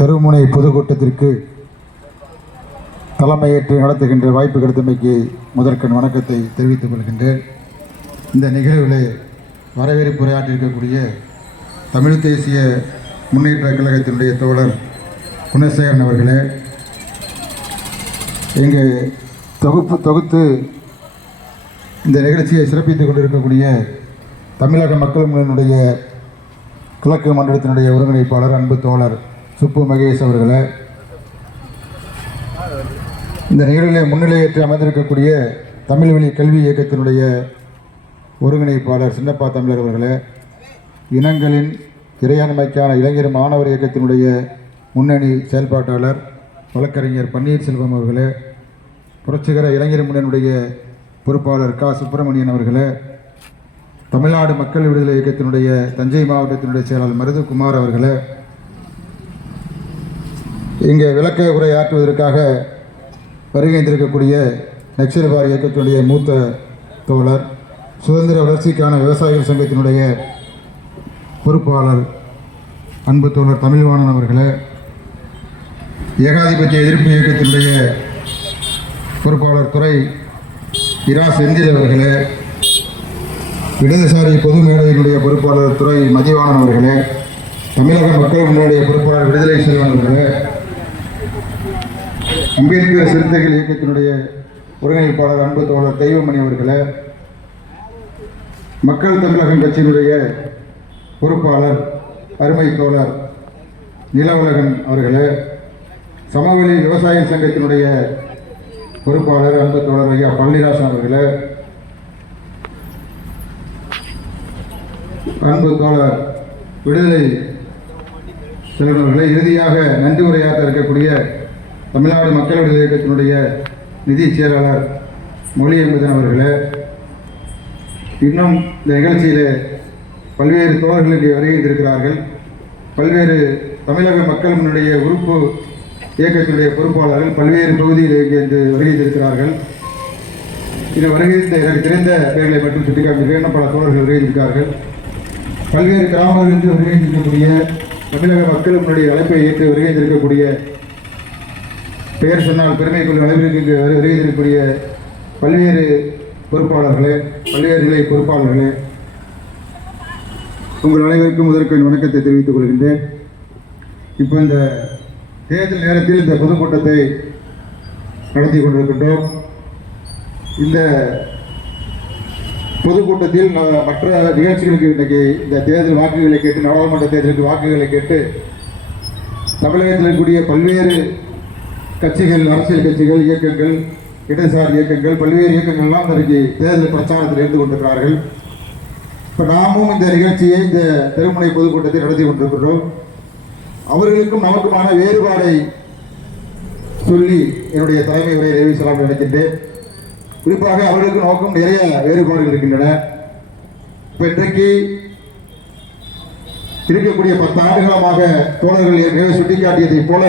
தெருமுனை பொதுக்கூட்டத்திற்கு தலைமையேற்று நடத்துகின்ற வாய்ப்பு கிடைத்தமைக்கு முதற்கண் வணக்கத்தை தெரிவித்துக் கொள்கின்றேன். இந்த நிகழ்வில் வரவேற்பு உரையாற்றிருக்கக்கூடிய தமிழ் தேசிய முன்னேற்ற கழகத்தினுடைய தோழர் குணசேகரன் அவர்களே இங்கு தொகுப்பு தொகுத்து இந்த நிகழ்ச்சியை சிறப்பித்துக் கொண்டிருக்கக்கூடிய தமிழக மக்கள் முன்னணியினுடைய கிழக்கு மண்டலத்தினுடைய ஒருங்கிணைப்பாளர் அன்பு தோழர் சுப்பு மகேஷ் அவர்களை. இந்த நிகழ்வில் முன்னிலையேற்றி அமர்ந்திருக்கக்கூடிய தமிழ் வழி கல்வி இயக்கத்தினுடைய ஒருங்கிணைப்பாளர் சின்னப்பா தமிழர் அவர்களே இனங்களின் இறையாண்மைக்கான இளைஞர் மாணவர் இயக்கத்தினுடைய முன்னணி செயல்பாட்டாளர் வழக்கறிஞர் பன்னீர்செல்வம் அவர்களே புரட்சிகர இளைஞர் முன்னணியுடைய பொறுப்பாளர் க. சுப்பிரமணியன் அவர்களே தமிழ்நாடு மக்கள் விடுதலை இயக்கத்தினுடைய தஞ்சை மாவட்டத்தினுடைய செயலாளர் மருதுகுமார் அவர்களே இங்கே விளக்க உரையாற்றுவதற்காக வருகைந்திருக்கக்கூடிய நக்சல்பார் இயக்கத்தினுடைய மூத்த தோழர் சுதந்திர வளர்ச்சிக்கான விவசாயிகள் சங்கத்தினுடைய பொறுப்பாளர் அன்பு தோழர் தமிழ்வாணன் அவர்களே ஏகாதிபத்திய எதிர்ப்பு இயக்கத்தினுடைய பொறுப்பாளர் துறை இரா செந்தில் அவர்களே இடதுசாரி பொது மேடையினுடைய பொறுப்பாளர் துறை மதிவாணன் அவர்களே தமிழக மக்கள் முன்னோடைய பொறுப்பாளர் விடுதலை செல்வன் அவர்களே அம்பேத்கர் சிறுத்தைகள் இயக்கத்தினுடைய ஒருங்கிணைப்பாளர் அன்பு தோழர் தெய்வமணி அவர்களே மக்கள் தமிழகம் கட்சியினுடைய பொறுப்பாளர் அருமை தோழர் நிலவுலகன் அவர்களே சமவெளி விவசாய சங்கத்தினுடைய பொறுப்பாளர் அன்பு தோழர் ஐயா பழனிராசன் அவர்களே அன்பு தோழர் விடுதலை செல்வர்களே இறுதியாக நன்றி உரையாற்ற இருக்கக்கூடிய தமிழ்நாடு மக்கள் விடுதலை இயக்கத்தினுடைய நிதி செயலாளர் மொழி என்பதன் அவர்களே இன்னும் இந்த நிகழ்ச்சியிலே பல்வேறு தோழர்களுக்கு வருகின்றிருக்கிறார்கள் பல்வேறு தமிழக மக்களினுடைய உறுப்பு இயக்கத்தினுடைய பொறுப்பாளர்கள் பல்வேறு பகுதியில் இருந்து வருகின்றிருக்கிறார்கள் இது வருகின்ற எனக்கு தெரிந்த பெயர்களை மட்டும் சுட்டிக்காட்டியிருக்கேன் பல தோழர்கள் வருகின்றிருக்கிறார்கள் பல்வேறு கிராமங்களிலிருந்து வருகின்றிருக்கக்கூடிய தமிழக மக்களினுடைய அழைப்பை ஏற்று வருகின்றிருக்கக்கூடிய பெயர் சொன்னால் பெருமை கொள்ளும் அளவிற்கு இங்கு பல்வேறு பொறுப்பாளர்களே பல்வேறு நிலை பொறுப்பாளர்களே உங்கள் அனைவருக்கும் முதற்கு வணக்கத்தை தெரிவித்துக் கொள்கின்றேன். இப்போ இந்த தேர்தல் நேரத்தில் இந்த பொதுக்கூட்டத்தை நடத்தி கொண்டிருக்கின்றோம். இந்த பொதுக்கூட்டத்தில் மற்ற நிகழ்ச்சிகளுக்கு இன்றைக்கு இந்த தேர்தல் வாக்குகளை கேட்டு நாடாளுமன்ற தேர்தலுக்கு வாக்குகளை கேட்டு தமிழகத்தில் இருக்கக்கூடிய பல்வேறு கட்சிகள் அரசியல் கட்சிகள் இயக்கங்கள் இடதுசாரி இயக்கங்கள் பல்வேறு இயக்கங்கள்லாம் இன்றைக்கு தேர்தல் பிரச்சாரத்தில் இருந்து கொண்டிருக்கிறார்கள். இப்போ நாமும் இந்த நிகழ்ச்சியை இந்த திருமுனை பொதுக்கூட்டத்தை நடத்தி கொண்டிருக்கிறோம் அவர்களுக்கும் நமக்குமான வேறுபாடை சொல்லி என்னுடைய தலைமை உரையை நிறைவு செய்யலாம் நினைக்கின்றேன். குறிப்பாக அவர்களுக்கு நோக்கம் நிறைய வேறுபாடுகள் இருக்கின்றன. இப்போ இன்றைக்கு இருக்கக்கூடிய பத்து ஆண்டுகளமாக தோழர்கள் ஏற்கனவே சுட்டிக்காட்டியதைப் போல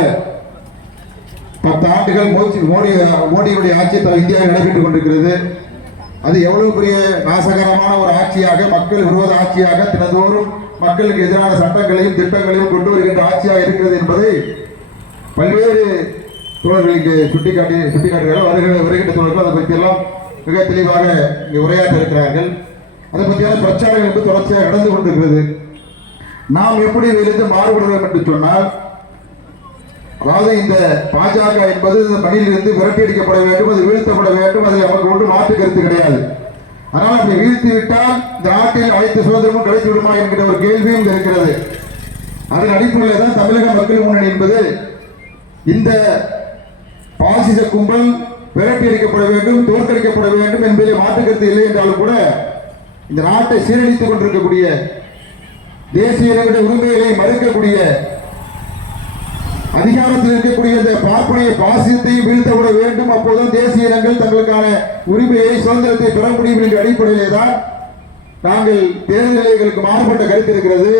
பத்து ஆண்டுகள் மோடி மோடி மோடியுடைய ஆட்சி தலை இந்தியாவில் நடைபெற்றுக் கொண்டிருக்கிறது. அது எவ்வளவு பெரிய நாசகரமான ஒரு ஆட்சியாக மக்கள் விரோத ஆட்சியாக தினந்தோறும் மக்களுக்கு எதிரான சட்டங்களையும் திட்டங்களையும் கொண்டு வருகின்ற ஆட்சியாக இருக்கிறது என்பதை பல்வேறு தோழர்களுக்கு சுட்டிக்காட்டி சுட்டிக்காட்டுகிறார்கள். வருகிற வருகின்ற தோழர்கள் அதை பற்றியெல்லாம் மிக தெளிவாக இங்கே உரையாற்ற இருக்கிறார்கள். அதை பற்றியான பிரச்சாரங்கள் தொடர்ச்சியாக நடந்து கொண்டிருக்கிறது. நாம் எப்படி இதிலிருந்து மாறுபடுகிறோம் என்று சொன்னால் அதாவது இந்த பாஜக என்பது இந்த பணியிலிருந்து விரட்டி அடிக்கப்பட வேண்டும் அது வீழ்த்தப்பட வேண்டும் அதில் நமக்கு ஒன்று மாற்று கருத்து கிடையாது. ஆனால் அப்படி வீழ்த்தி விட்டால் இந்த நாட்டில் அனைத்து சுதந்திரமும் கிடைத்து விடுமா என்கிற ஒரு கேள்வியும் இருக்கிறது. அதன் அடிப்படையில் தான் தமிழக மக்கள் முன்னணி என்பது இந்த பாசிச கும்பல் விரட்டி அடிக்கப்பட வேண்டும் தோற்கடிக்கப்பட வேண்டும் என்பதில் மாற்று கருத்து இல்லை என்றாலும் கூட இந்த நாட்டை சீரழித்துக் கொண்டிருக்கக்கூடிய தேசிய உரிமைகளை மறுக்கக்கூடிய அதிகாரத்தில் இருக்கக்கூடிய இந்த பார்ப்பனைய பாசியத்தையும் வீழ்த்தப்பட வேண்டும். அப்போதுதான் தேசிய இனங்கள் தங்களுக்கான உரிமையை சுதந்திரத்தை பெற முடியும் என்ற அடிப்படையிலே தான் நாங்கள் தேர்தல் எங்களுக்கு மாறுபட்ட கருத்து இருக்கிறது.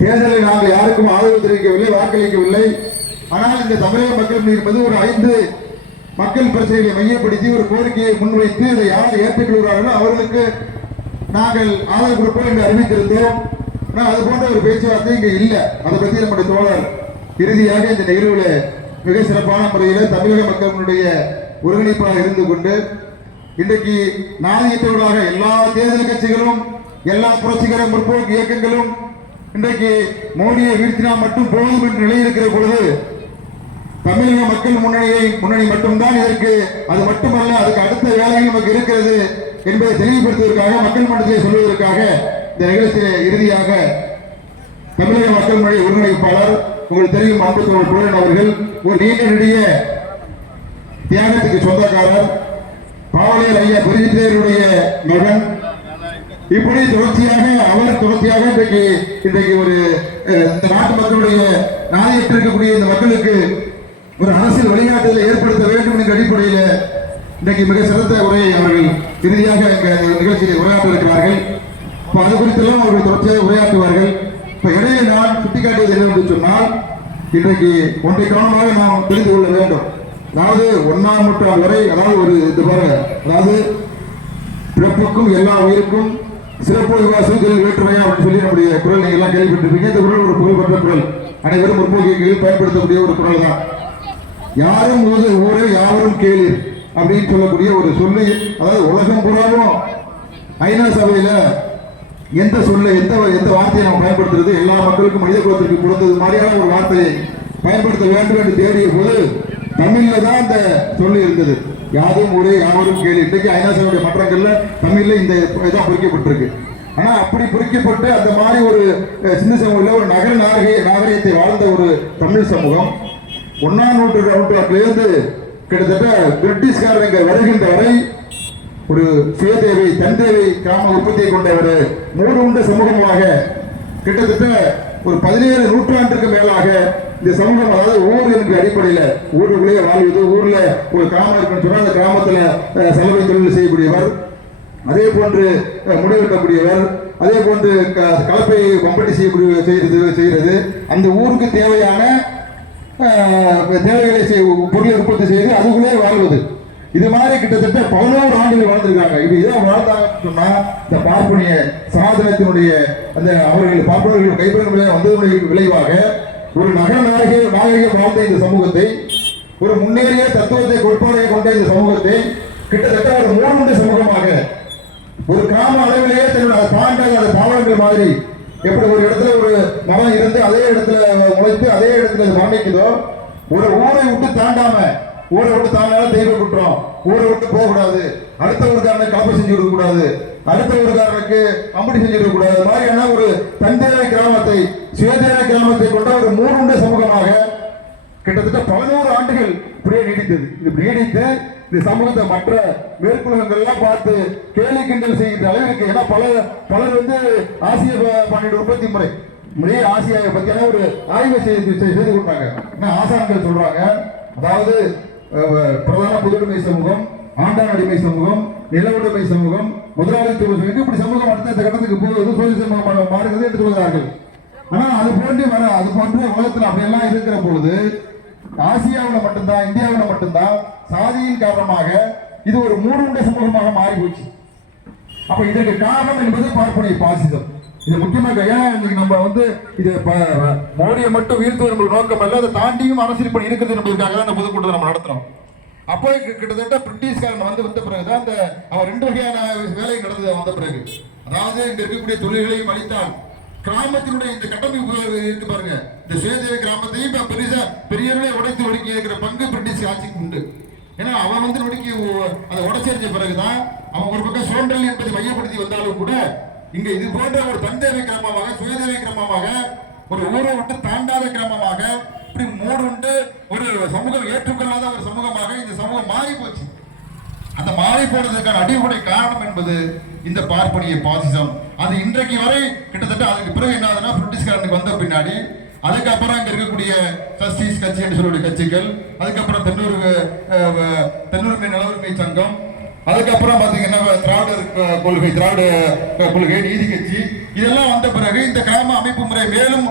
தேர்தலில் நாங்கள் யாருக்கும் ஆதரவு தெரிவிக்கவில்லை வாக்களிக்கவில்லை. ஆனால் இந்த தமிழக மக்கள் என்பது ஒரு ஐந்து மக்கள் பிரச்சனைகளை மையப்படுத்தி ஒரு கோரிக்கையை முன்வைத்து இதை யார் ஏற்றுக்கொள்கிறார்களோ அவர்களுக்கு நாங்கள் ஆதரவு கொடுப்போம் என்று அறிவித்திருந்தோம். ஆனால் அது போன்ற ஒரு பேச்சுவார்த்தை இங்கே இல்லை. அதை பற்றி நம்முடைய தோழர் இறுதியாக இந்த நிகழ்வுல மிக சிறப்பான முறையில் தமிழக மக்களுடைய ஒருங்கிணைப்பாக இருந்து கொண்டு இன்றைக்கு நாணயத்தோடாக எல்லா தேர்தல் கட்சிகளும் எல்லா புரட்சிகர முற்போக்கு இயக்கங்களும் இன்றைக்கு மோடியை வீழ்த்தினா மட்டும் போதும் என்று நிலையில் இருக்கிற பொழுது தமிழக மக்கள் முன்னணியை முன்னணி மட்டும்தான் இதற்கு அது மட்டுமல்ல அதுக்கு அடுத்த வேலைகள் நமக்கு இருக்கிறது என்பதை தெளிவுபடுத்துவதற்காக மக்கள் மன்றத்தை சொல்வதற்காக இந்த நிகழ்ச்சியில இறுதியாக தமிழக மக்கள் முன்னணி ஒருங்கிணைப்பாளர் உங்களுக்கு தெரியும் அன்புத்தோடு பூரன் அவர்கள் ஒரு நீண்ட நெடிய தியாகத்துக்கு சொந்தக்காரர். பாவலையர் ஐயா பெருஞ்சித்தேருடைய மகன். இப்படி தொடர்ச்சியாக அவர் தொடர்ச்சியாக இன்றைக்கு இன்றைக்கு ஒரு இந்த நாட்டு மக்களுடைய நாயகத்தில் இருக்கக்கூடிய இந்த மக்களுக்கு ஒரு அரசியல் வழிகாட்டுதலை ஏற்படுத்த வேண்டும் என்ற அடிப்படையில் இன்றைக்கு மிக சிறந்த உரையை அவர்கள் இறுதியாக இந்த நிகழ்ச்சியில் உரையாற்ற இருக்கிறார்கள் அது குறித்தெல்லாம் அவர்கள் தொடர்ச்சியாக உரையாற்றுவார்கள். இப்போ இடையே நான் சுட்டிக்காட்டுவது என்னவென்று சொன்னால் இன்றைக்கு ஒன்றை கவனமாக நாம் தெரிந்து கொள்ள வேண்டும். அதாவது ஒன்னாம் நூற்றாண்டு வரை அதாவது ஒரு இது பாருங்க அதாவது பிறப்புக்கும் எல்லா உயிருக்கும் சிறப்பு விவாசத்தில் வேற்றுமையா அப்படின்னு சொல்லி நம்முடைய குரல் நீங்க எல்லாம் கேள்விப்பட்டிருப்பீங்க. இந்த குரல் ஒரு புகழ்பெற்ற குரல். அனைவரும் முற்போக்கியங்களில் பயன்படுத்தக்கூடிய ஒரு குரல் தான். யாரும் ஊது ஊரே யாவரும் கேளீர் அப்படின்னு சொல்லக்கூடிய ஒரு சொல்லி அதாவது உலகம் பூராவும் ஐநா சபையில எந்த சொல்ல எந்த எந்த வார்த்தையை நம்ம பயன்படுத்துறது? எல்லா மக்களுக்கும் மனித குலத்திற்கு கொடுத்தது மாதிரியான ஒரு வார்த்தையை பயன்படுத்த வேண்டும் என்று தேடிய போது தமிழ்ல தான் அந்த சொல்லு இருந்தது. யாரும் ஒரே யாரும் கேள்வி இன்றைக்கு ஐநா சபையுடைய மன்றங்கள்ல தமிழ்ல இந்த இதான் பொறிக்கப்பட்டிருக்கு. ஆனா அப்படி பொறிக்கப்பட்டு அந்த மாதிரி ஒரு சிந்து சமூகத்தில் ஒரு நகர நாகரிக நாகரிகத்தை வாழ்ந்த ஒரு தமிழ் சமூகம் ஒன்னாம் நூற்று நூற்றாண்டிலிருந்து கிட்டத்தட்ட பிரிட்டிஷ்காரங்க வருகின்ற வரை ஒரு சுயதேவை தன் தேவை கிராம உற்பத்தியை கொண்ட ஒரு மூடு உண்ட சமூகமாக கிட்டத்தட்ட ஒரு பதினேழு நூற்றாண்டுக்கு மேலாக இந்த சமூகம் அதாவது ஊர் என்ற அடிப்படையில் ஊருக்குள்ளேயே வாழ்வது ஊரில் ஒரு கிராமம் இருக்குன்னு சொன்னால் அந்த கிராமத்தில் அஹ், சலவை தொழில் செய்யக்கூடியவர் அதே போன்று முடிவெட்டக்கூடியவர் அதே போன்று க- கலப்பை கம்பெனி செய்யக்கூடிய செய்கிறது செய்கிறது அந்த ஊருக்கு தேவையான தேவைகளை செய் பொருளை உற்பத்தி செய்து அதுக்குள்ளே வாழ்வது. இது மாதிரி கிட்டத்தட்ட பதினோரு ஆண்டுகள் வாழ்ந்திருக்காங்க. இது இதான் வாழ்ந்தாங்கன்னு சொன்னா இந்த பார்ப்பனிய சாதனத்தினுடைய அந்த அவர்கள் பார்ப்பனர்கள் கைப்பற்ற வந்ததனுடைய விளைவாக ஒரு நகர நாயக நாயகம் வாழ்ந்த இந்த சமூகத்தை ஒரு முன்னேறிய தத்துவத்தை கோட்பாடை கொண்ட இந்த சமூகத்தை கிட்டத்தட்ட ஒரு மூன்று சமூகமாக ஒரு கிராம அளவிலேயே தன்னோட அதை தாண்டாத அந்த தாவரங்கள் மாதிரி எப்படி ஒரு இடத்துல ஒரு மரம் இருந்து அதே இடத்துல முளைத்து அதே இடத்துல அது மரணிக்குதோ ஒரு ஊரை விட்டு தாண்டாம ஊரை விட்டு தாண்டாலும் தெய்வ குற்றம். ஊரை விட்டு போக கூடாது அடுத்த ஊருக்காரனை கலப்பு செஞ்சு கொடுக்க கூடாது அடுத்த ஊருக்காரனுக்கு அம்படி செஞ்சு கொடுக்க கூடாது மாதிரியான ஒரு தந்தேரை கிராமத்தை சுயதேன கிராமத்தை கொண்ட ஒரு மூணுண்ட சமூகமாக கிட்டத்தட்ட பதினோரு ஆண்டுகள் இப்படியே நீடித்தது. இது நீடித்து இந்த சமூகத்தை மற்ற மேற்குலகங்கள் எல்லாம் பார்த்து கேலி கிண்டல் செய்கின்ற அளவிற்கு ஏன்னா பல பலர் வந்து ஆசிய ப- பன்னெண்டு உற்பத்தி முறை முறையே ஆசியாவை பத்தியான ஒரு ஆய்வு செய்து செய்து கொடுத்தாங்க. என்ன ஆசான்கள் சொல்றாங்க? அதாவது பிரதான பொதுவுடைமை சமூகம் ஆண்டான் அடிமை சமூகம் நிலவுடைமை சமூகம் முதலாளித்துவ சமூகம். இப்படி சமூகம் அடுத்த கட்டத்துக்கு போவது சோழி சமூகம் மாறுகிறது என்று சொல்கிறார்கள். ஆனால் அது போன்று வர அது போன்ற உலகத்தில் அப்படியெல்லாம் இருக்கிற பொழுது ஆசியாவில் மட்டும்தான் இந்தியாவில் மட்டும்தான் சாதியின் காரணமாக இது ஒரு மூடுண்ட சமூகமாக மாறி போச்சு அப்ப இதற்கு காரணம் என்பது பார்ப்பனை பாசிதம். இது முக்கியமாக ஏன் இன்னைக்கு நம்ம வந்து இது ப- மோடியை மட்டும் வீழ்த்து நம்மளுக்கு நோக்கம் அல்ல அதை தாண்டியும் அரசியல் பணி இருக்குது நம்மளுக்காக தான் இந்த பொதுக்கூட்டத்தை நம்ம நடத்துறோம். அப்போ கிட்டத்தட்ட பிரிட்டிஷ்காரன் வந்து வந்த பிறகு தான் அந்த அவன் ரெண்டு வகையான வேலை நடந்தது வந்த பிறகு. அதாவது இங்க இருக்கக்கூடிய தொழில்களையும் அளித்தால் கிராமத்தினுடைய இந்த கட்டமைப்பு இருக்கு பாருங்க. இந்த சுயதேவ கிராமத்தையும் இப்போ பெரிசா பெரியவர்களே உடைத்து ஒடுக்கி இருக்கிற பங்கு பிரிட்டிஷ் ஆட்சிக்கு உண்டு. ஏன்னா அவன் வந்து நொடுக்கி அதை உடச்செறிஞ்ச பிறகுதான் அவன் ஒரு பக்கம் சுரண்டல் என்பதை மையப்படுத்தி வந்தாலும் கூட இங்க இது போன்ற ஒரு தந்தேவை கிராமமாக சுயதேவை கிராமமாக ஒரு ஊரை விட்டு தாண்டாத கிராமமாக இப்படி மூடுண்டு ஒரு சமூகம் ஏற்றுக்கொள்ளாத ஒரு சமூகமாக இந்த சமூகம் மாறி போச்சு அந்த மாறி போனதுக்கான அடிப்படை காரணம் என்பது இந்த பார்ப்பனிய பாசிசம். அது இன்றைக்கு வரை கிட்டத்தட்ட அதுக்கு பிறகு என்ன ஆகுதுன்னா பிரிட்டிஷ்காரனுக்கு வந்த பின்னாடி அதுக்கப்புறம் இங்க இருக்கக்கூடிய ஜஸ்டிஸ் கட்சி என்று சொல்லக்கூடிய கட்சிகள் அதுக்கப்புறம் தென்னூர் தென்னூர்மை நலவுரிமை சங்கம் அதுக்கப்புறம் பார்த்தீங்கன்னா திராவிடர் கொள்கை திராவிட கொள்கை நீதி கட்சி இதெல்லாம் வந்த பிறகு இந்த கிராம அமைப்பு முறை மேலும்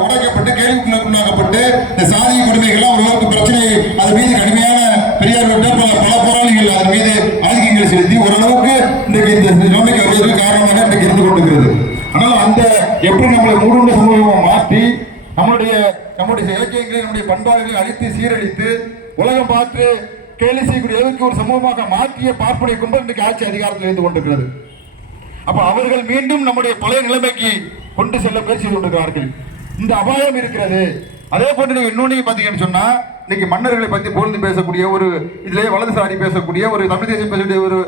உடைக்கப்பட்டு கேள்விக்குள்ளாக்கப்பட்டு இந்த சாதிய கொடுமைகள்லாம் ஓரளவுக்கு பிரச்சனை அது மீது கடுமையான பெரியார் விட்ட பல பல போராளிகள் அதன் மீது ஆதிக்கங்களை செலுத்தி ஓரளவுக்கு இன்றைக்கு இந்த நிலைமைக்கு வருவதற்கு காரணமாக இன்றைக்கு இருந்து கொண்டிருக்கிறது. ஆனால் அந்த எப்படி நம்மளை மூடுண்ட சமூகமாக மாற்றி நம்மளுடைய நம்முடைய இலக்கியங்களை நம்முடைய பண்பாடுகளை அழித்து சீரழித்து உலகம் பார்த்து கேலி செய்யக்கூடிய அளவுக்கு ஒரு சமூகமாக மாற்றிய பார்ப்பனை கும்பல் இன்றைக்கு ஆட்சி அதிகாரத்தில் இருந்து கொண்டிருக்கிறது. அப்ப அவர்கள் மீண்டும் நம்முடைய பழைய நிலைமைக்கு கொண்டு செல்ல முயற்சி கொண்டிருக்கிறார்கள். இந்த அபாயம் இருக்கிறது. அதே போன்று நீங்க இன்னொன்னு பாத்தீங்கன்னு சொன்னா இன்னைக்கு மன்னர்களை பத்தி புகழ்ந்து பேசக்கூடிய ஒரு இதிலே வலதுசாரி பேசக்கூடிய ஒரு தமிழ் தேசியம் பேசக்கூடிய ஒரு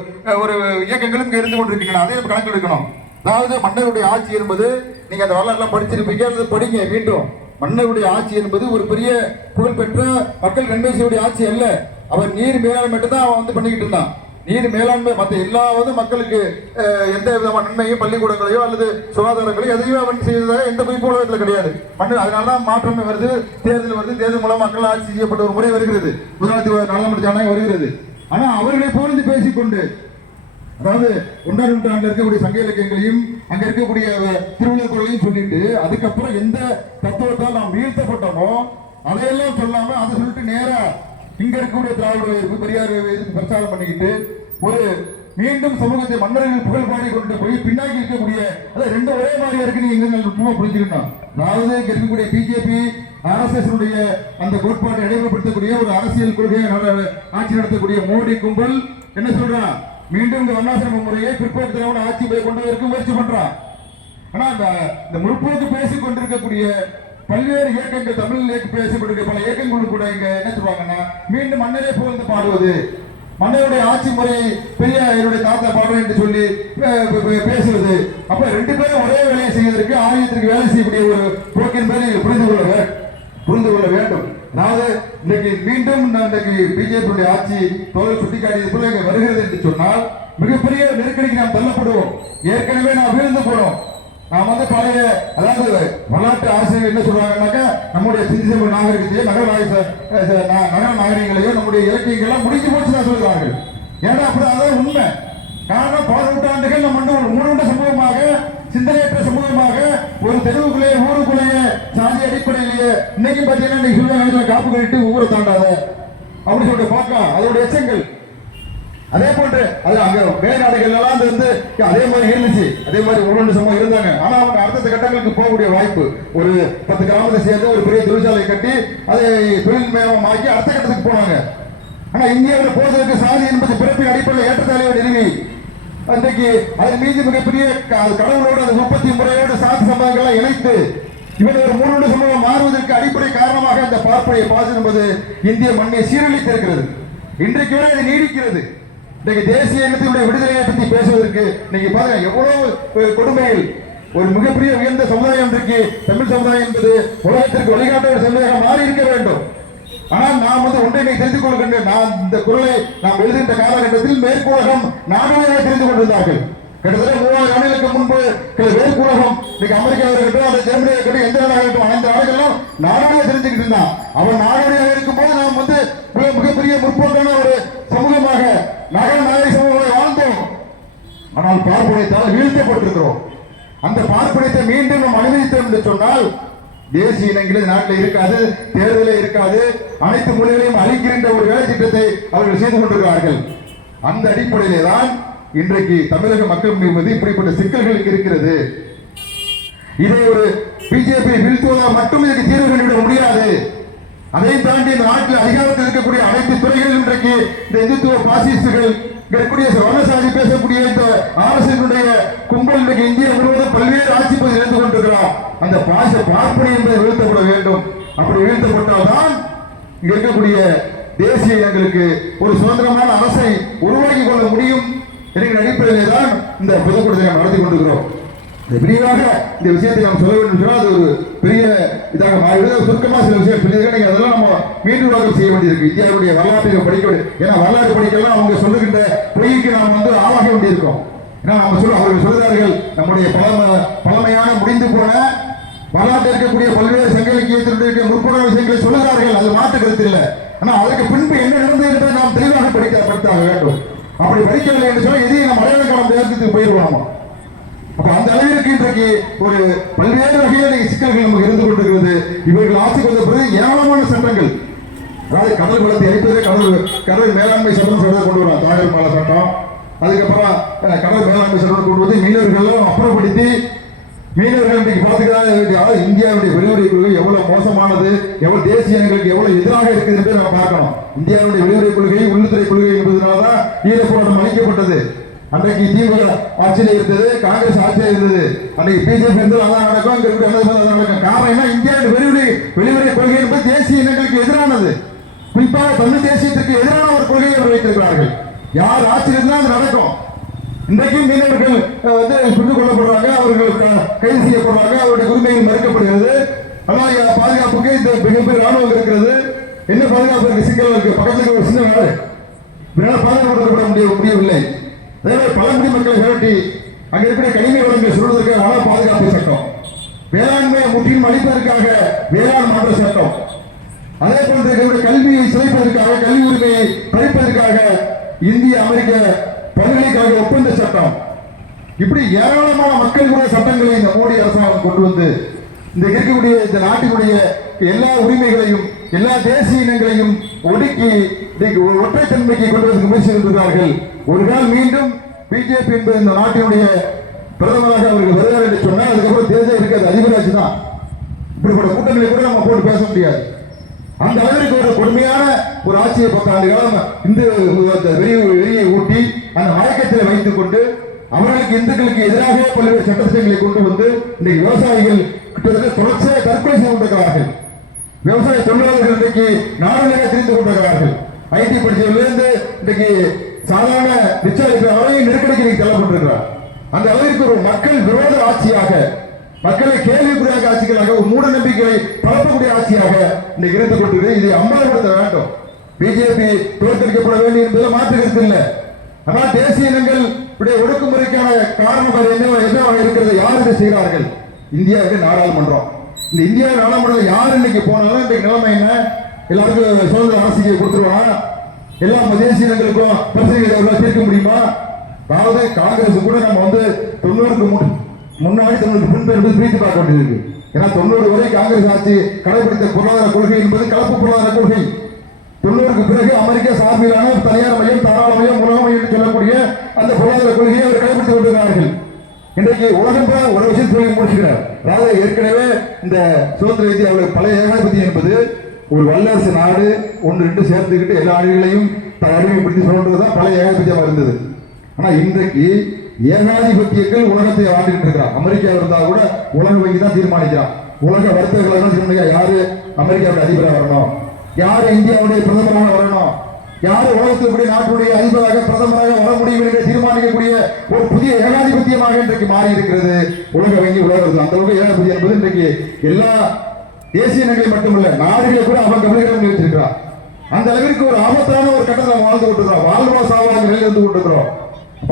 ஒரு இயக்கங்களும் இருந்து கொண்டிருக்கின்றன. அதே கணக்கு எடுக்கணும். அதாவது மன்னருடைய ஆட்சி என்பது நீங்க அந்த வரலாறுலாம் படிச்சிருப்பீங்க அல்லது படிங்க மீண்டும். மன்னருடைய ஆட்சி என்பது ஒரு பெரிய புகழ்பெற்ற மக்கள் நன்மை செய்யக்கூடிய ஆட்சி அல்ல. அவன் நீர் மேலாண்மை மட்டும்தான் அவன் வந்து பண்ணிக்கிட்டு இருந்தான். நீர் மேலாண்மை மற்ற எல்லாவது மக்களுக்கு எந்த விதமான நன்மையும் பள்ளிக்கூடங்களையோ அல்லது சுகாதாரங்களையோ எதையும் அவன் செய்ததாக எந்த குறிப்பு உலகத்தில் கிடையாது. மண்ணில் அதனால தான் மாற்றமே வருது தேர்தல் வருது தேர்தல் மூலம் மக்கள் ஆட்சி செய்யப்பட்ட ஒரு முறை வருகிறது. முதலாளி நாடாளுமன்ற ஜனநாயகம் வருகிறது. ஆனால் அவர்களை புகழ்ந்து பேசிக்கொண்டு அதாவது ஒன்றாம் அங்கே இருக்கக்கூடிய சங்க இலக்கியங்களையும் அங்க இருக்கக்கூடிய திருவிழா குரலையும் சொல்லிட்டு அதுக்கப்புறம் எந்த தத்துவத்தால் நாம் வீழ்த்தப்பட்டோமோ அதையெல்லாம் சொல்லாம அதை சொல்லிட்டு நேரா இங்க இருக்கக்கூடிய திராவிட எதிர்ப்பு பெரியார் எதிர்ப்பு பிரச்சாரம் பண்ணிக்கிட்டு ஒரு மீண்டும் சமூகத்தை மன்னர்கள் புகழ் பாடி கொண்டு போய் பின்னாடி இருக்கக்கூடிய அதாவது ரெண்டு ஒரே மாதிரியா இருக்கு நீங்க எங்க நுட்பமா புரிஞ்சுக்கணும் அதாவது இங்க இருக்கக்கூடிய பிஜேபி ஆர்எஸ்எஸ் அந்த கோட்பாட்டை இடைமுகப்படுத்தக்கூடிய ஒரு அரசியல் கொள்கையை ஆட்சி நடத்தக்கூடிய மோடி கும்பல் என்ன சொல்றான் மீண்டும் இந்த வண்ணாசிரம முறையை பிற்போக்கு திராவிட ஆட்சி முறை கொண்டு வருவதற்கு முயற்சி பண்றான் ஆனா இந்த இந்த முற்போக்கு பேசிக் கொண்டிருக்கக்கூடிய பல்வேறு இயக்கங்கள் தமிழில் இயக்க பேசக்கூடிய பல இயக்கங்கள் கூட இங்க என்ன சொல்லுவாங்கன்னா மீண்டும் மன்னரே புகழ்ந்து பாடுவது. மன்னருடைய ஆட்சி முறை பெரிய என்னுடைய தாத்தா பாடுறேன் என்று சொல்லி பேசுவது. அப்ப ரெண்டு பேரும் ஒரே வேலையை செய்வதற்கு ஆரியத்திற்கு வேலை செய்யக்கூடிய ஒரு போக்கின் பேரை நீங்கள் புரிந்து கொள்ள புரிந்து கொள்ள வேண்டும். அதாவது இன்னைக்கு மீண்டும் நான் இன்னைக்கு பிஜேபியுடைய ஆட்சி தோல் சுட்டிக்காட்டியது போல இங்க வருகிறது என்று சொன்னால் மிகப்பெரிய நெருக்கடிக்கு நாம் தள்ளப்படுவோம். ஏற்கனவே நாம் வீழ்ந்து போனோம். நாம் வந்து பழைய அதாவது வரலாற்று ஆசிரியர் என்ன சொல்றாங்கன்னாக்கா நம்முடைய சிந்தி செல்வ நாகரிகத்தையோ நகர நாகரிக நகர நாகரிகங்களையோ நம்முடைய இலக்கியங்கள்லாம் முடிஞ்சு போச்சு தான் சொல்றார்கள் ஏன்னா அப்படி? அதான் உண்மை. காரணம் பல நூற்றாண்டுகள் நம்ம வந்து ஒரு மூணுண்ட சமூகமாக சிந்தனையற்ற சமூகமாக ஒரு தெருவுக்குள்ளேயே ஊருக்குள்ளேயே சாதி அடிப்படையிலேயே இன்னைக்கு பார்த்தீங்கன்னா இன்னைக்கு சொல்லுவாங்க காப்பு கட்டிட்டு ஊரை தாண்டாத. அப்படின்னு சொல்லிட்டு பார்க்கலாம். அதோட எச்சங்கள். அதே போன்று அது அங்க மேல்நாடுகள் எல்லாம் அது வந்து அதே மாதிரி இருந்துச்சு. அதே மாதிரி ஒவ்வொன்று சமூகம் இருந்தாங்க. ஆனா அவங்க அடுத்த கட்டங்களுக்கு போகக்கூடிய வாய்ப்பு. ஒரு பத்து கிராமத்தை சேர்ந்து ஒரு பெரிய தொழிற்சாலை கட்டி அதை தொழில் மயமாக்கி அடுத்த கட்டத்துக்கு போனாங்க. ஆனா இந்தியாவில் போவதற்கு சாதி என்பது பிறப்பின் அடிப்படையில் ஏற்றத்தாழையை நிறுவி அன்றைக்கு அதன் மீது மிகப்பெரிய கடவுளோட கடவுளோடு அந்த உற்பத்தி முறையோடு சாதி சம்பவங்களை இணைத்து இவன் ஒரு மூணு சமூகம் மாறுவதற்கு அடிப்படை காரணமாக அந்த பார்ப்பனைய பாசு என்பது இந்திய மண்ணை சீரழித்திருக்கிறது. இன்றைக்கு வரை அது நீடிக்கிறது. இன்னைக்கு தேசிய இனத்தினுடைய விடுதலையை பற்றி பேசுவதற்கு இன்னைக்கு பாருங்க எவ்வளவு கொடுமையில் ஒரு மிகப்பெரிய உயர்ந்த சமுதாயம் இருக்கு தமிழ் சமுதாயம் என்பது உலகத்திற்கு வழிகாட்ட ஒரு சமுதாயம் மாறி இருக்க வேண்டும். ஆனால் நாம் வந்து ஒன்றை தெரிந்து கொள்கின்ற நான் இந்த குரலை நாம் எழுதுகின்ற காலகட்டத்தில் மேற்குலகம் நாடுகளாக தெரிந்து கொண்டிருந்தார்கள். கிட்டத்தட்ட மூவாயிரம் ஆண்டுகளுக்கு முன்பு கிட்ட மேற்குலகம் இன்னைக்கு அமெரிக்காவில் இருக்கட்டும் அந்த ஜெர்மனியாக இருக்கட்டும் எந்த நாடாக இருக்கட்டும் அனைத்து நாடுகளும் நாடுகளாக தெரிஞ்சுக்கிட்டு இருந்தான் அவன் நாடுகளாக இருக்கும்போது நாம் வந்து மிகப்பெரிய முற்போக்கான ஒரு சமூகமாக நகர நாகரிக சமூகங்களை வாழ்ந்தோம். ஆனால் பார்ப்பனைத்தால் வீழ்த்தப்பட்டிருக்கிறோம் அந்த பார்ப்பனத்தை மீண்டும் நாம் அனுமதித்தோம் என்று சொன்னால் தேசிய இனங்கள் நாட்டில் இருக்காது தேர்தலே இருக்காது அனைத்து மொழிகளையும் அழிக்கின்ற ஒரு வேலை திட்டத்தை அவர்கள் செய்து கொண்டிருக்கிறார்கள். அந்த அடிப்படையிலே தான் இன்றைக்கு தமிழக மக்கள் மீது இப்படிப்பட்ட சிக்கல்களுக்கு இருக்கிறது. இதை ஒரு பிஜேபி வீழ்த்துவதால் மட்டும் இதற்கு தீர்வு கண்டுவிட முடியாது. அதை தாண்டி இந்த நாட்டில் அதிகாரத்தில் இருக்கக்கூடிய அனைத்து துறைகளிலும் இன்றைக்கு இந்த இந்துத்துவ பாசிஸ்டுகள் இருக்கக்கூடிய வர்ணசாதி பேசக்கூடிய இந்த அரசினுடைய கும்பல் இன்றைக்கு இந்தியா முழுவதும் பல்வேறு ஆட்சி பகுதியில் இருந்து கொண்டிருக்கிறோம் அந்த பாச பார்ப்பனை என்பதை வீழ்த்தப்பட வேண்டும். அப்படி வீழ்த்தப்பட்டால்தான் இங்க இருக்கக்கூடிய தேசிய இனங்களுக்கு ஒரு சுதந்திரமான அரசை உருவாக்கி கொள்ள முடியும் என்கிற அடிப்படையிலே தான் இந்த பொதுக்கூட்டத்தை நடத்தி கொண்டிருக்கிறோம். விரிவாக இந்த விஷயத்தை நாம் சொல்ல வேண்டும் சொன்னால் அது ஒரு பெரிய இதாக மாறிவிடுது சுருக்கமாக சில விஷயம். சொல்லியிருக்கேன் நீங்கள் அதெல்லாம் நம்ம மீண்டும் வாக்கம் செய்ய வேண்டியிருக்கு இந்தியாவுடைய வரலாற்றை படிக்க வேண்டும் ஏன்னா வரலாறு படிக்கலாம். அவங்க சொல்லுகின்ற பொய்க்கு நாம் வந்து ஆளாக வேண்டியிருக்கோம். ஏன்னா அவங்க சொல்ல அவர்கள் சொல்கிறார்கள் நம்முடைய பழம பழமையான முடிந்து போன வரலாற்றில் இருக்கக்கூடிய பல்வேறு சங்க இலக்கியத்தினுடைய முற்புற விஷயங்களை சொல்லுகிறார்கள். அது மாற்று கருத்து இல்லை. ஆனால் அதற்கு பின்பு என்ன நடந்தது என்பதை நாம் தெளிவாக படிக்க படித்தாக வேண்டும். அப்படி படிக்கவில்லை என்று சொன்னால் எதையும் நம்ம அடையாளம் காலம் தேர்ந்தெடுத்து போயிடுவோம் அப்ப அந்த அளவிற்கு இன்றைக்கு ஒரு பல்வேறு வகையான சிக்கல்கள் நமக்கு இருந்து கொண்டிருக்கிறது. இவர்கள் ஆட்சிக்கு வந்த பிறகு ஏராளமான சட்டங்கள். அதாவது கடல் வளத்தை அழிப்பதே கடல் கடல் மேலாண்மை சட்டம் சொல்றதை கொண்டு வரலாம் தாயர் மாலை சட்டம். அதுக்கப்புறம் கடல் மேலாண்மை சட்டம் கொண்டு வந்து மீனவர்களும் அப்புறப்படுத்தி மீனவர்கள் இன்றைக்கு பார்த்துக்கிறாங்க இந்தியாவுடைய வெளியுறவு கொள்கை எவ்வளவு மோசமானது எவ்வளவு தேசிய இனங்களுக்கு எவ்வளவு எதிராக இருக்குது என்று நம்ம பார்க்கணும். இந்தியாவுடைய வெளியுறவு கொள்கை உள்ளுத்துறை கொள்கை என்பதனாலதான் ஈரப்போராட்டம் அளிக்கப்பட்டது அன்றைக்கு திமுக ஆட்சியில் இருந்தது காங்கிரஸ் ஆட்சியில் இருந்தது. அன்றைக்கு பிஜேபி இருந்தது அதான் நடக்கும் அங்க இருக்கிற அதான் நடக்கும் காரணம் என்ன? இந்தியாவின் வெளியுறவு வெளியுறவு கொள்கை என்பது தேசிய இனங்களுக்கு எதிரானது. குறிப்பாக தமிழ் தேசியத்திற்கு எதிரான ஒரு கொள்கையை அவர் வைத்திருக்கிறார்கள். யார் ஆட்சியில் இருந்தால் அது நடக்கும். இன்றைக்கும் மீனவர்கள் வந்து சுட்டுக் கொல்லப்படுறாங்க அவர்கள் க- கைது செய்யப்படுறாங்க அவருடைய உரிமைகள் மறுக்கப்படுகிறது. ஆனால் பாதுகாப்புக்கு இந்த மிகப்பெரிய ராணுவம் இருக்கிறது. என்ன பாதுகாப்பு சிக்கல் இருக்கு. பக்கத்துக்கு ஒரு சின்ன நாடு. பாதுகாப்பு முடிய முடியவில்லை. அதே பழங்குடி மக்களை விரட்டி அங்க இருக்கிற கனிம வளங்களை சொல்வதற்கு வன பாதுகாப்பு சட்டம். வேளாண்மை முற்றிலும் அளிப்பதற்காக வேளாண் மாற்ற சட்டம். அதே போன்று எங்களுடைய கல்வியை சிதைப்பதற்காக கல்வி உரிமையை பறிப்பதற்காக இந்திய அமெரிக்க பல்கலைக்கழக ஒப்பந்த சட்டம். இப்படி ஏராளமான மக்களுடைய சட்டங்களை இந்த மோடி அரசாங்கம் கொண்டு வந்து இந்த இருக்கக்கூடிய இந்த நாட்டினுடைய எல்லா உரிமைகளையும் எல்லா தேசிய இனங்களையும் ஒடுக்கி இன்னைக்கு ஒரு ஒற்றைத்தன்மைக்கு கொண்டு வந்து முயற்சி செய்திருக்கிறார்கள். ஒரு நாள் மீண்டும் பிஜேபி என்பது இந்த நாட்டினுடைய பிரதமராக அவர்கள் வருவார் என்று சொன்னால் அதுக்கப்புறம் தேர்தல் இருக்காது. அதிபராட்சி தான். இப்படிப்பட்ட கூட்டங்களை கூட நம்ம போட்டு பேச முடியாது. அந்த அளவிற்கு ஒரு கொடுமையான ஒரு ஆட்சியை பத்தாண்டு காலம் இந்து அந்த வெறிய ஊட்டி அந்த மயக்கத்தில் வைத்துக் கொண்டு அவர்களுக்கு இந்துக்களுக்கு எதிராக பல்வேறு சட்டத்திட்டங்களை கொண்டு வந்து இன்றைக்கு விவசாயிகள் கிட்டத்தட்ட தொடர்ச்சியாக தற்கொலை செய்து கொண்டிருக்கிறார்கள். விவசாய தொழிலாளர்கள் இன்றைக்கு நாடுகளாக தெரிந்து கொண்டிருக்கிறார்கள். ஐடி படிச்சவர்களிருந்து இன்றைக்கு சாதாரண ரிச்சா இருக்கிற அவரையும் நெருக்கடிக்கு இன்னைக்கு தள்ளப்பட்டிருக்கிறார் அந்த அளவிற்கு ஒரு மக்கள் விரோத ஆட்சியாக மக்களை கேள்விக்குறியாக ஆட்சிகளாக ஒரு மூட நம்பிக்கையை பரப்பக்கூடிய ஆட்சியாக இன்னைக்கு இருந்து கொண்டு இதை அம்பலப்படுத்த வேண்டும். பிஜேபி தோற்கடிக்கப்பட வேண்டும் என்பதில் மாற்று கருத்து இல்லை. ஆனால் தேசிய இனங்கள் இப்படி ஒடுக்குமுறைக்கான காரணம் என்ன என்னவாக இருக்கிறது? யார் இதை செய்கிறார்கள்? இந்தியாவுக்கு நாடாளுமன்றம். இந்த இந்தியா நாடாளுமன்றம் யார் இன்னைக்கு போனாலும் இன்னைக்கு நிலைமை என்ன? எல்லாருக்கும் சுதந்திர அரசியலை கொடுத்துருவாங்க. எல்லா தேசிய பிரச்சனைகளை தீர்க்க முடியுமா? அதாவது காங்கிரஸ் கூட நம்ம வந்து தொண்ணூறுக்கு முன் முன்னாடி தொண்ணூறு பின்பு பிரித்து பார்க்க வேண்டியது ஏன்னா தொண்ணூறு வரை காங்கிரஸ் ஆட்சி கடைபிடித்த பொருளாதார கொள்கை என்பது கலப்பு பொருளாதார கொள்கை. தொண்ணூறுக்கு பிறகு அமெரிக்க சார்பிலான தனியார் மையம் தாராள மையம் உலக மையம் என்று சொல்லக்கூடிய அந்த பொருளாதார கொள்கையை அவர் கடைபிடித்து கொண்டிருக்கிறார்கள். இன்றைக்கு உலகம் பூரா ஒரு விஷயம் சொல்லி முடிச்சுக்கிறார். அதாவது ஏற்கனவே இந்த சுதந்திர இந்தியாவில் பழைய ஏகாதிபதி என்பது ஒரு வல்லரசு நாடு ஒன்று ரெண்டு சேர்த்துக்கிட்டு எல்லா நாடுகளையும் தன் அடிமைப்படுத்தி சொல்றதுதான் பழைய ஏகாதிபத்தியமா இருந்தது. ஆனா இன்றைக்கு ஏகாதிபத்தியங்கள் உலகத்தை ஆண்டுகிட்டு இருக்கிறான் அமெரிக்கா இருந்தா கூட உலக வங்கி தான் தீர்மானிக்கிறான். உலக வர்த்தக தான் தீர்மானிக்க யாரு அமெரிக்காவுடைய அதிபராக வரணும்? யாரு இந்தியாவுடைய பிரதமராக வரணும்? யாரு உலகத்தினுடைய நாட்டுடைய அதிபராக பிரதமராக வர முடியும் என்று தீர்மானிக்கக்கூடிய ஒரு புதிய ஏகாதிபத்தியமாக இன்றைக்கு மாறி இருக்கிறது உலக வங்கி உலக அந்த அளவுக்கு ஏகாதிபத்தியம் என்பது இன்றைக்கு எல்லா தேசிய இனங்களை மட்டுமல்ல நாடுகளை கூட அவன் கவனிக்கிற வச்சிருக்கிறான் அந்த அளவிற்கு ஒரு ஆபத்தான ஒரு கட்டத்தை வாழ்ந்து கொண்டிருக்கிறோம் வாழ்வா சாவாங்க நிலையில் இருந்து கொண்டிருக்கிறோம்.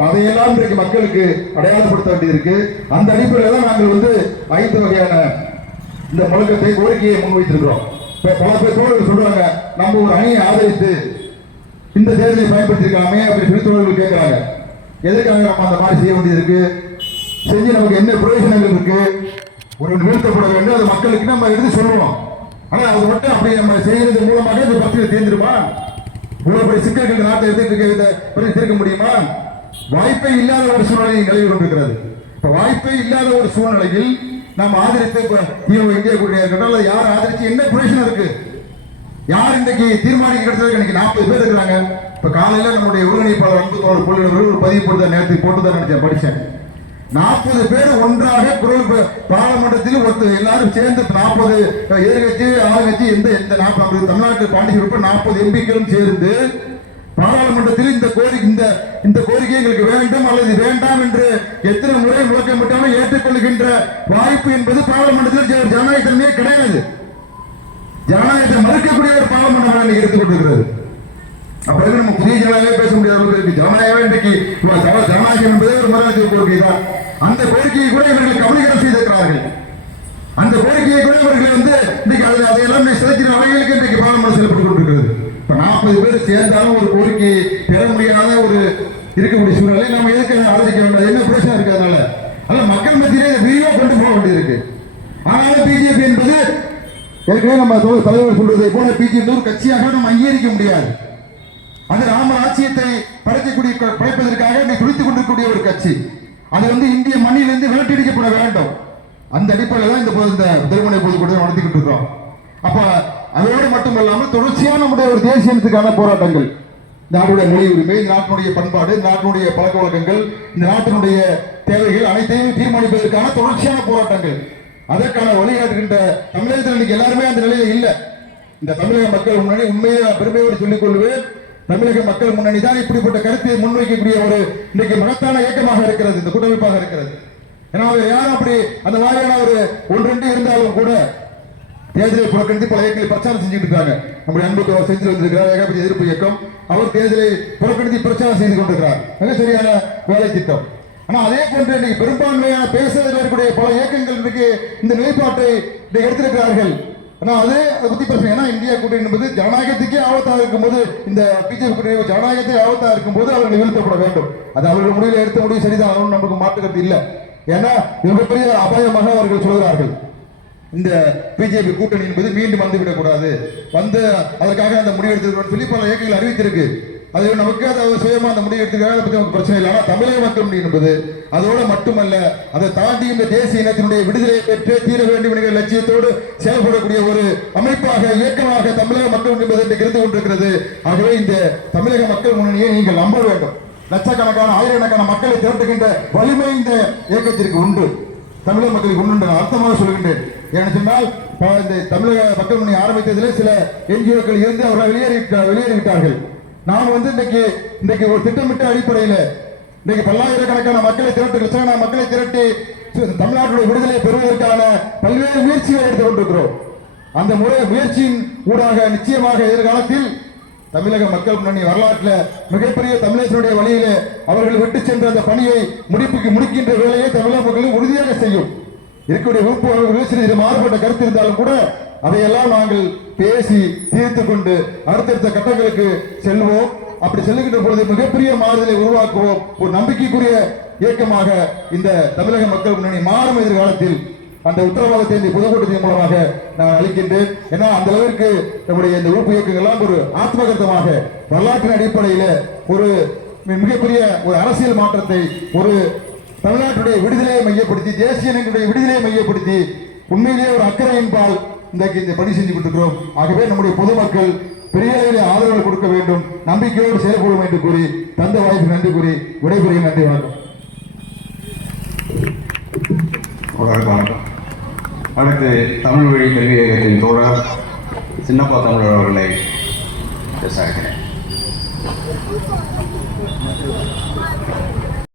அதையெல்லாம் இன்றைக்கு மக்களுக்கு அடையாளப்படுத்த வேண்டியிருக்கு. அந்த அடிப்படையில் தான் நாங்கள் வந்து ஐந்து வகையான இந்த முழக்கத்தை கோரிக்கையை முன்வைத்திருக்கிறோம். இப்போ பல பேர் தோழர்கள் சொல்றாங்க நம்ம ஒரு அணியை ஆதரித்து இந்த தேர்தலை பயன்படுத்தியிருக்காமே அப்படின்னு சொல்லி தோழர்கள் கேட்கிறாங்க. எதற்காக நம்ம அந்த மாதிரி செய்ய வேண்டியது செஞ்சு நமக்கு என்ன பிரயோஜனங்கள் இருக்கு? ஒரு நிறுத்தப்பட வேண்டும் அது மக்களுக்கு நம்ம எடுத்து சொல்லணும் ஆனால் அது மட்டும் அப்படி நம்ம செய்கிறது மூலமாக இந்த பக்தியில் தீர்ந்துருமா? இவ்வளவு சிக்கல்கள் நாட்டை எடுத்துட்டு இந்த பிரச்சனை தீர்க்க முடியுமா? வாய்ப்பே இல்லாத ஒரு சூழ்நிலை நிலவி கொண்டிருக்கிறது. இப்போ வாய்ப்பே இல்லாத ஒரு சூழ்நிலையில் நாம் ஆதரித்து இப்ப இவங்க இந்திய கூட்டணி யார் ஆதரித்து என்ன பிரயோஜனம் இருக்கு? யார் இன்றைக்கு தீர்மானிக்க கிடைச்சதுக்கு இன்னைக்கு நாற்பது பேர் இருக்கிறாங்க. இப்போ காலையில் நம்முடைய ஒருங்கிணைப்பாளர் அன்பு தோழர் பொருள் ஒரு பதிவு போட்டு நேரத்துக்கு போட்டு தான் நினைச்சேன் படிச்சேன். நாற்பது பேர் ஒன்றாக குரல் பாராளுமன்றத்தில் ஒருத்தர் எல்லாரும் சேர்ந்து நாற்பது எதிர்கட்சி ஆளுங்கட்சி எந்த எந்த நாற்பது தமிழ்நாட்டு பாண்டிச்சேரி நாற்பது எம்பிக்களும் சேர்ந்து பாராளுமன்றத்தில் இந்த கோரி இந்த இந்த கோரிக்கை எங்களுக்கு வேண்டும் அல்லது வேண்டாம் என்று எத்தனை முறை முழக்கமிட்டாலும் ஏற்றுக்கொள்கின்ற வாய்ப்பு என்பது பாராளுமன்றத்தில் ஜன- ஜனநாயக தன்மையே கிடையாது. ஜனநாயகத்தை மறுக்கக்கூடிய ஒரு பாராளுமன்றம் இன்னைக்கு எடுத்துக் கொண்டிருக்கிறது. அப்ப நம்ம புதிய ஜனநாயகமே பேச முடியாத? அளவுக்கு இருக்கு ஜனநாயகம் இன்றைக்கு ஜனநாயகம் என்பதே ஒரு மரணத்தின் கோரிக்கை தான். அந்த கோரிக்கையை கூட இவர்கள் கவனிக்கடம் செய்திருக்கிறார்கள். அந்த கோரிக்கையை கூட இவர்கள் வந்து இன்னைக்கு அதை அதையெல்லாம் சிதைக்கிற வகைகளுக்கு இன்றைக்கு பாராளுமன்றம் செயல்பட்டுக் கொண்டிருக்கிறது. இப்ப நாற்பது பேர் சேர்ந்தாலும் ஒரு கோரிக்கையை பெற முடியாத ஒரு இருக்கக்கூடிய சூழ்நிலை நம்ம எதுக்கு ஆதரிக்க வேண்டாம்? என்ன பிரச்சனை இருக்கு அதனால? அதனால மக்கள் மத்தியிலே விரிவாக கொண்டு போக வேண்டியிருக்கு. ஆனாலும் பிஜேபி என்பது ஏற்கனவே நம்ம தலைவர் சொல்றதை போல பிஜேபி ஒரு கட்சியாக நம்ம அங்கீகரிக்க முடியாது. அது ராமர் ஆட்சியத்தை படைக்கக்கூடிய படைப்பதற்காக துடித்துக் கொண்டிருக்கக்கூடிய ஒரு கட்சி. அது வந்து இந்திய மண்ணிலிருந்து விரட்டடிக்கப்பட வேண்டும். அந்த அடிப்படையில் தான் இந்த பொது- இந்த திருமண பொதுக்கூட்டம் நடத்திக்கிட்டு இருக்கோம் அப்ப அதோடு மட்டுமல்லாமல் தொடர்ச்சியான நம்முடைய ஒரு தேசியத்துக்கான போராட்டங்கள். நாட்டுடைய மொழி உரிமை இந்த நாட்டினுடைய பண்பாடு இந்த நாட்டினுடைய பழக்க வழக்கங்கள் இந்த நாட்டினுடைய தேவைகள் அனைத்தையும் தீர்மானிப்பதற்கான தொடர்ச்சியான போராட்டங்கள். அதற்கான வழிகாட்டுகின்ற தமிழகத்தில் இன்னைக்கு எல்லாருமே அந்த நிலையில இல்லை. இந்த தமிழக மக்கள் முன்னாடி உண்மையை பெருமையோடு சொல்லிக் கொள்வேன். தமிழக மக்கள் முன்னணி தான் இப்படிப்பட்ட கருத்தை முன்வைக்கக்கூடிய ஒரு இன்னைக்கு மகத்தான இயக்கமாக இருக்கிறது இந்த கூட்டமைப்பாக இருக்கிறது. ஏன்னா அவர் யாரும் அப்படி அந்த மாதிரியான ஒரு ஒன்றெண்டு இருந்தாலும் கூட தேர்தலை புறக்கணித்து பல இயக்கங்களை பிரச்சாரம் செஞ்சுட்டு இருக்காங்க. நம்முடைய அன்புக்கு அவர் செஞ்சு வந்திருக்கிறார் ஏகப்பட்ட எதிர்ப்பு இயக்கம். அவர் தேர்தலை புறக்கணித்து பிரச்சாரம் செய்து கொண்டிருக்கிறார். மிக சரியான வேலை திட்டம். ஆனா அதே போன்று இன்னைக்கு பெரும்பான்மையான பேசுவதில் இருக்கக்கூடிய பல இயக்கங்கள் இன்னைக்கு இந்த நிலைப்பாட்டை எடுத்திருக்கிறார்கள். ஆனால் அது அதை பற்றி பிரச்சனை. ஏன்னா இந்தியா கூட்டணி என்பது ஜனநாயகத்துக்கே ஆபத்தாக இருக்கும்போது இந்த பிஜேபி கூட்டணி ஜனநாயகத்தை ஆபத்தாக இருக்கும்போது அவர்கள் வீழ்த்தப்பட வேண்டும். அது அவர்கள் முடிவில் எடுத்த முடிவு சரிதான். அவனும் நமக்கு மாற்றுக்கிறது இல்லை. ஏன்னா மிகப்பெரிய அபாயமாக அவர்கள் சொல்கிறார்கள். இந்த பிஜேபி கூட்டணி என்பது மீண்டும் வந்துவிடக்கூடாது வந்து அதற்காக அந்த முடிவு எடுத்திருக்கிறோம் சொல்லி பல இயக்கங்கள் அறிவித்திருக்கு. அது நமக்கு அதை சுயமா அந்த முடிவு எடுத்துக்கிறாங்க அதை நமக்கு பிரச்சனை இல்லை. ஆனால் தமிழக மக்கள் முடி என்பது அதோடு மட்டுமல்ல அதை தாண்டி இந்த தேசிய இனத்தினுடைய விடுதலை பெற்று தீர வேண்டும் என்கிற லட்சியத்தோடு செயல்படக்கூடிய ஒரு அமைப்பாக இயக்கமாக தமிழக மக்கள் என்பது என்று இருந்து கொண்டிருக்கிறது. ஆகவே இந்த தமிழக மக்கள் முன்னணியை நீங்கள் நம்ப வேண்டும். லட்சக்கணக்கான ஆயிரக்கணக்கான மக்களை திரட்டுகின்ற வலிமை இந்த இயக்கத்திற்கு உண்டு. தமிழக மக்களுக்கு உண்டு அர்த்தமாக சொல்கின்றேன். ஏன்னு சொன்னால் இந்த தமிழக மக்கள் முன்னணி ஆரம்பித்ததிலே சில என்ஜிஓக்கள் இருந்து அவர்கள் வெளியேறி வெளியேறிவிட்டார்கள். நாம் வந்து இன்னைக்கு இன்னைக்கு ஒரு திட்டமிட்ட அடிப்படையில் இன்னைக்கு பல்லாயிரக்கணக்கான மக்களை திரட்டு லட்சக்கணக்கான மக்களை திரட்டி தமிழ்நாட்டுடைய விடுதலை பெறுவதற்கான பல்வேறு முயற்சிகளை எடுத்துக் கொண்டிருக்கிறோம். அந்த முறை முயற்சியின் ஊடாக நிச்சயமாக எதிர்காலத்தில் தமிழக மக்கள் முன்னணி வரலாற்றில் மிகப்பெரிய தமிழர்களுடைய வழியிலே அவர்கள் விட்டு சென்ற அந்த பணியை முடிப்புக்கு முடிக்கின்ற வேலையை தமிழக மக்களும் உறுதியாக செய்யும். இருக்கக்கூடிய உறுப்பு சிறிது மாறுபட்ட கருத்து இருந்தாலும் கூட அதையெல்லாம் நாங்கள் பேசி தீர்த்து கொண்டு அடுத்தடுத்த கட்டங்களுக்கு செல்வோம். அப்படி செல்லுகின்ற பொழுது மிகப்பெரிய மாறுதலை உருவாக்குவோம். ஒரு நம்பிக்கைக்குரிய இயக்கமாக இந்த தமிழக மக்கள் முன்னணி மாறும் எதிர்காலத்தில் அந்த உத்தரவாதத்தை இந்த பொதுக்கூட்டத்தின் மூலமாக நான் அளிக்கின்றேன். ஏன்னா அந்த அளவிற்கு நம்முடைய இந்த உறுப்பு இயக்கங்கள்லாம் ஒரு ஆத்மகத்தமாக வரலாற்றின் அடிப்படையில் ஒரு மிகப்பெரிய ஒரு அரசியல் மாற்றத்தை ஒரு தமிழ்நாட்டுடைய விடுதலையை மையப்படுத்தி தேசிய இனங்களுடைய விடுதலையை மையப்படுத்தி உண்மையிலேயே ஒரு அக்கறையின்பால் இன்றைக்கு இந்த பணி செஞ்சு கொண்டிருக்கிறோம் ஆகவே நம்முடைய பொதுமக்கள் பெரிய அளவில் ஆதரவு கொடுக்க வேண்டும். நம்பிக்கையோடு செயல்படும் என்று கூறி தந்த வாய்ப்பு நன்றி கூறி விடைபெறுகிறேன். நன்றி வணக்கம். அடுத்து தமிழ் வழி கல்வி இயக்கத்தின் தோழர் சின்னப்பா தமிழர் அவர்களை பேச